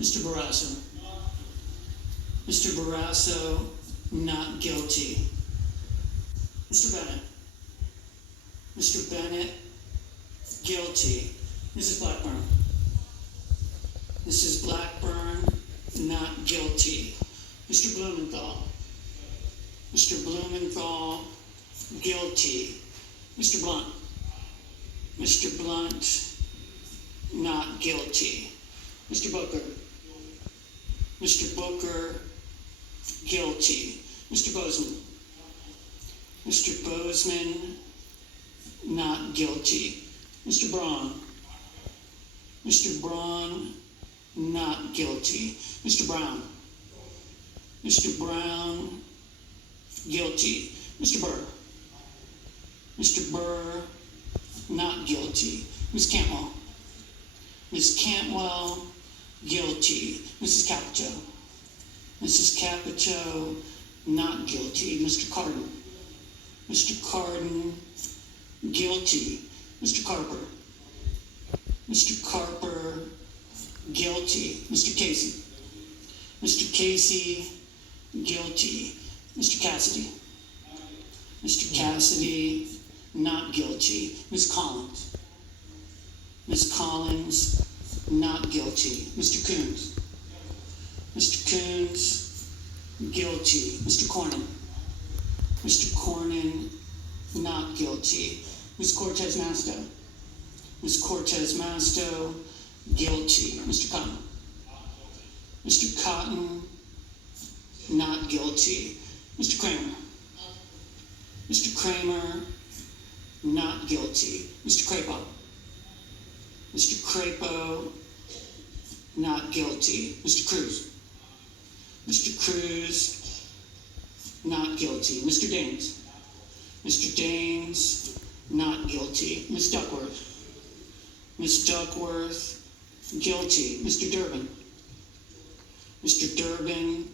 Mr. Barrasso. Mr. Barrasso, not guilty. Mr. Bennett. Mr. Bennett, guilty. Mrs. Blackburn. Mrs. Blackburn, not guilty. Mr. Blumenthal. Mr. Blumenthal, guilty. Mr. Blunt. Mr. Blunt, not guilty. Mr. Booker. Mr. Booker, guilty. Mr. Bozeman. Mr. Bozeman, not guilty. Mr. Braun. Mr. Braun, not guilty. Mr. Brown. Mr. Brown, guilty. Mr. Burr. Mr. Burr, not guilty. Ms. Cantwell. Ms. Cantwell, guilty. Mrs. Capito. Mrs. Capito, not guilty. Mr. Cardin. Mr. Cardin, guilty. Mr. Carper. Mr. Carper, guilty. Mr. Casey. Mr. Casey, guilty. Mr. Cassidy. Mr. Cassidy, not guilty. Ms. Collins. Ms. Collins, not guilty. Mr. Coons. Mr. Coons, guilty. Mr. Cornyn. Mr. Cornyn, not guilty. Ms. Cortez Masto. Ms. Cortez Masto, guilty. Mr. Cotton. Mr. Cotton, not guilty. Mr. Kramer. Mr. Kramer, not guilty. Mr. Crapo. Mr. Crapo, not guilty. Mr. Cruz. Mr. Cruz, not guilty. Mr. Daines. Mr. Daines, not guilty. Ms. Duckworth. Ms. Duckworth, guilty. Mr. Durbin. Mr. Durbin,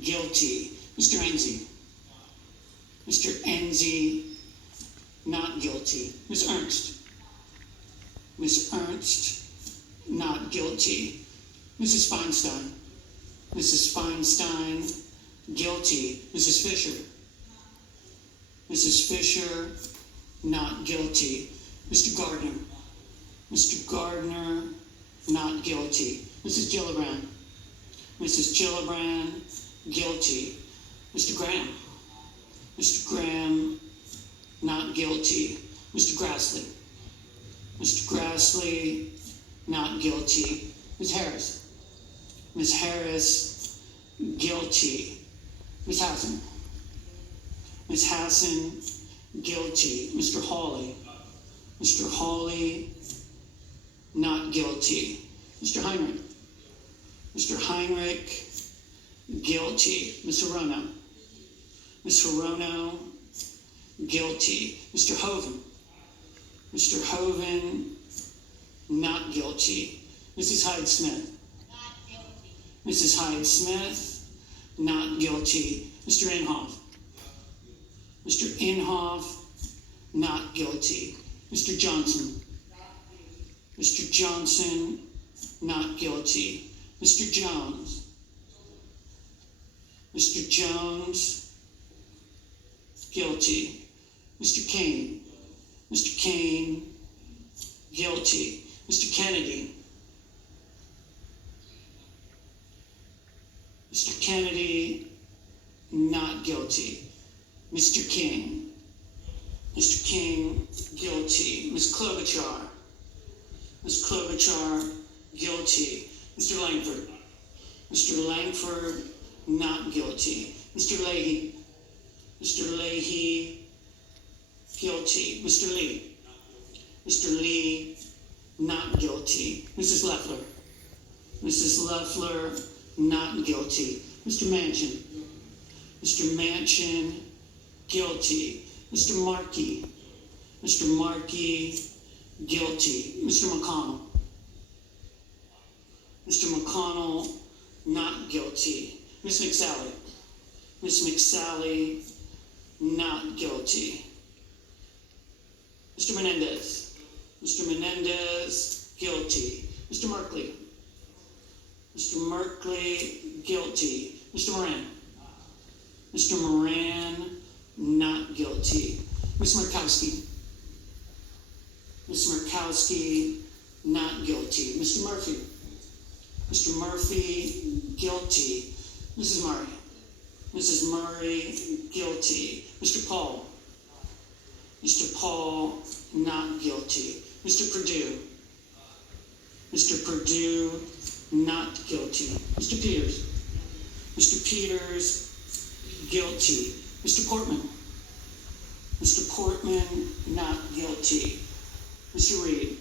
guilty. Mr. Enzi. Mr. Enzi, not guilty. Ms. Ernst. Ms. Ernst, not guilty. Mrs. Feinstein. Mrs. Feinstein, guilty. Mrs. Fisher. Mrs. Fisher, not guilty. Mr. Gardner. Mr. Gardner, not guilty. Mrs. Gillibrand. Mrs. Gillibrand, guilty. Mr. Graham. Mr. Graham, not guilty. Mr. Grassley. Mr. Grassley, not guilty. Ms. Harris. Ms. Harris, guilty. Ms. Hassan. Ms. Hassan, guilty. Mr. Hawley. Mr. Hawley, not guilty. Mr. Heinrich. Mr. Heinrich, guilty. Ms. Hirono. Ms. Hirono, guilty. Mr. Hoven. Mr. Hoven, not guilty. Mrs. Hyde-Smith. Not guilty. Mrs. Hyde-Smith, not guilty. Mr. Inhofe. Mr. Inhofe, not guilty. Mr. Johnson. Mr. Johnson, not guilty. Mr. Jones. Mr. Jones, guilty. Mr. Kane. Mr. Kane, guilty. Mr. Kennedy. Mr. Kennedy, not guilty. Mr. King. Mr. King, guilty. Ms. Klobuchar. Ms. Klobuchar, guilty. Mr. Langford. Mr. Langford, not guilty. Mr. Leahy. Mr. Leahy, guilty. Mr. Lee. Mr. Lee, not guilty. Mrs. Loeffler. Mrs. Loeffler, not guilty. Mr. Manchin. Mr. Manchin, guilty. Mr. Markey. Mr. Markey, guilty. Mr. McConnell. Mr. McConnell, not guilty. Ms. McSally. Ms. McSally, not guilty. Mr. Menendez. Mr. Menendez, guilty. Mr. Markley. Mr. Merkley, guilty. Mr. Moran. Mr. Moran, not guilty. Ms. Murkowski. Ms. Murkowski, not guilty. Mr. Murphy. Mr. Murphy, guilty. Mrs. Murray. Mrs. Murray, guilty. Mr. Paul. Mr. Paul, not guilty. Mr. Perdue. Mr. Perdue, not guilty. Mr. Peters. Mr. Peters, guilty. Mr. Portman. Mr. Portman, not guilty. Mr. Reed.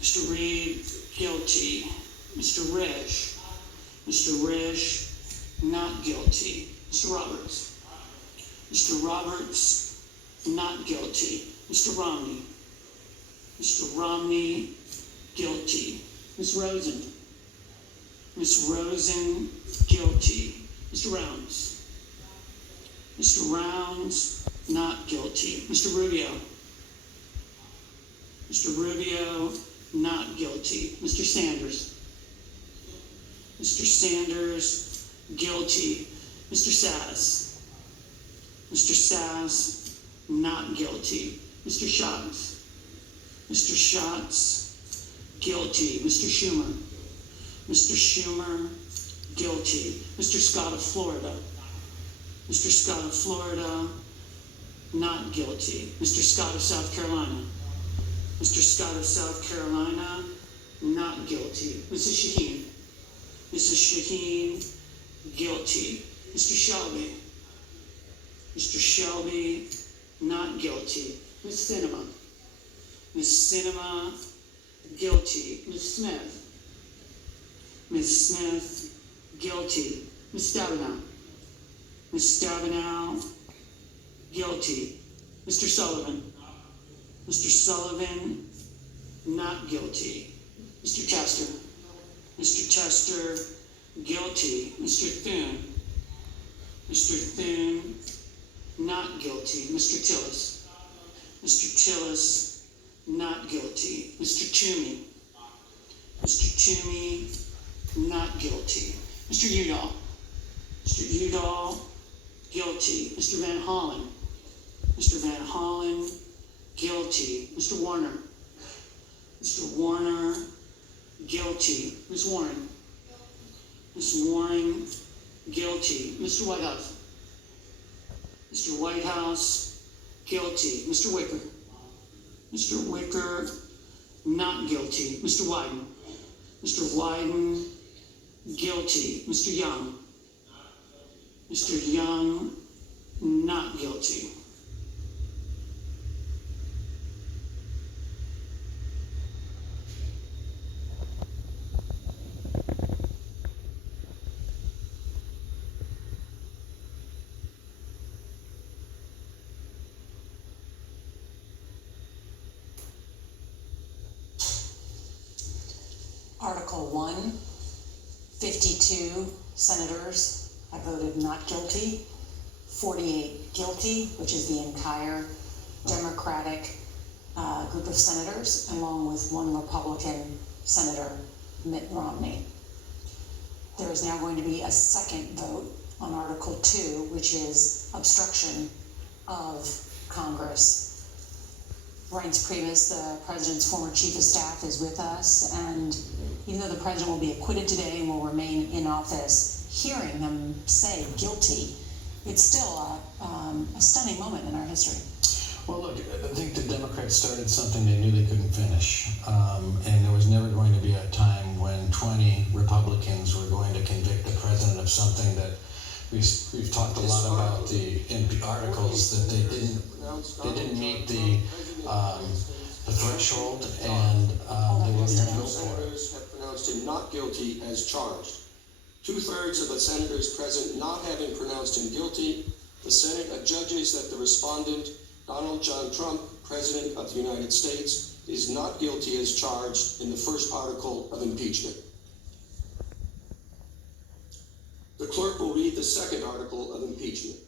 Mr. Reed, guilty. Mr. Risch. Mr. Risch, not guilty. Mr. Roberts. Mr. Roberts, not guilty. Mr. Romney. Mr. Romney, guilty. Ms. Rosen. Ms. Rosen, guilty. Mr. Rounds. Mr. Rounds, not guilty. Mr. Rubio. Mr. Rubio, not guilty. Mr. Sanders. Mr. Sanders, guilty. Mr. Sass. Mr. Sass, not guilty. Mr. Schatz. Mr. Schatz, guilty. Mr. Schumer. Mr. Schumer, guilty. Mr. Scott of Florida. Mr. Scott of Florida, not guilty. Mr. Scott of South Carolina. Mr. Scott of South Carolina, not guilty. Mrs. Shaheen. Mrs. Shaheen, guilty. Mr. Shelby. Mr. Shelby, not guilty. Ms. Sinema. Ms. Sinema, guilty. Ms. Smith. Ms. Smith, guilty. Ms. Stabenow. Ms. Stabenow, guilty. Mr. Sullivan. Mr. Sullivan, not guilty. Mr. Tester. Mr. Tester, guilty. Mr. Thune. Mr. Thune, not guilty. Mr. Tillis. Mr. Tillis, not guilty. Mr. Toomey. Mr. Toomey, not guilty. Mr. Udall. Mr. Udall, guilty. Mr. Van Hollen. Mr. Van Hollen, guilty. Mr. Warner. Mr. Warner, guilty. Ms. Warren. Ms. Warren, guilty. Mr. Whitehouse. Mr. Whitehouse, guilty. Mr. Wicker. Mr. Wicker, not guilty. Mr. Wyden. Mr. Wyden, guilty. Mr. Young. Mr. Young, not guilty. Article 1, 52 senators have voted not guilty, 48 guilty, which is the entire Democratic group of senators, along with one Republican senator, Mitt Romney. There is now going to be a second vote on Article 2, which is obstruction of Congress. Reince Priebus, the president's former chief of staff, is with us, and even though the president will be acquitted today and will remain in office, hearing them say guilty, it's still a stunning moment in our history. Well, look, I think the Democrats started something they knew they couldn't finish, and there was never going to be a time when 20 Republicans were going to convict the president of something that we've talked a lot about the articles that they didn't meet the threshold, and they were removed for it. Senators have pronounced him not guilty as charged. 2/3 of the senators present not having pronounced him guilty, the Senate adjudges that the respondent, Donald John Trump, President of the United States, is not guilty as charged in the first article of impeachment. The clerk will read the second article of impeachment.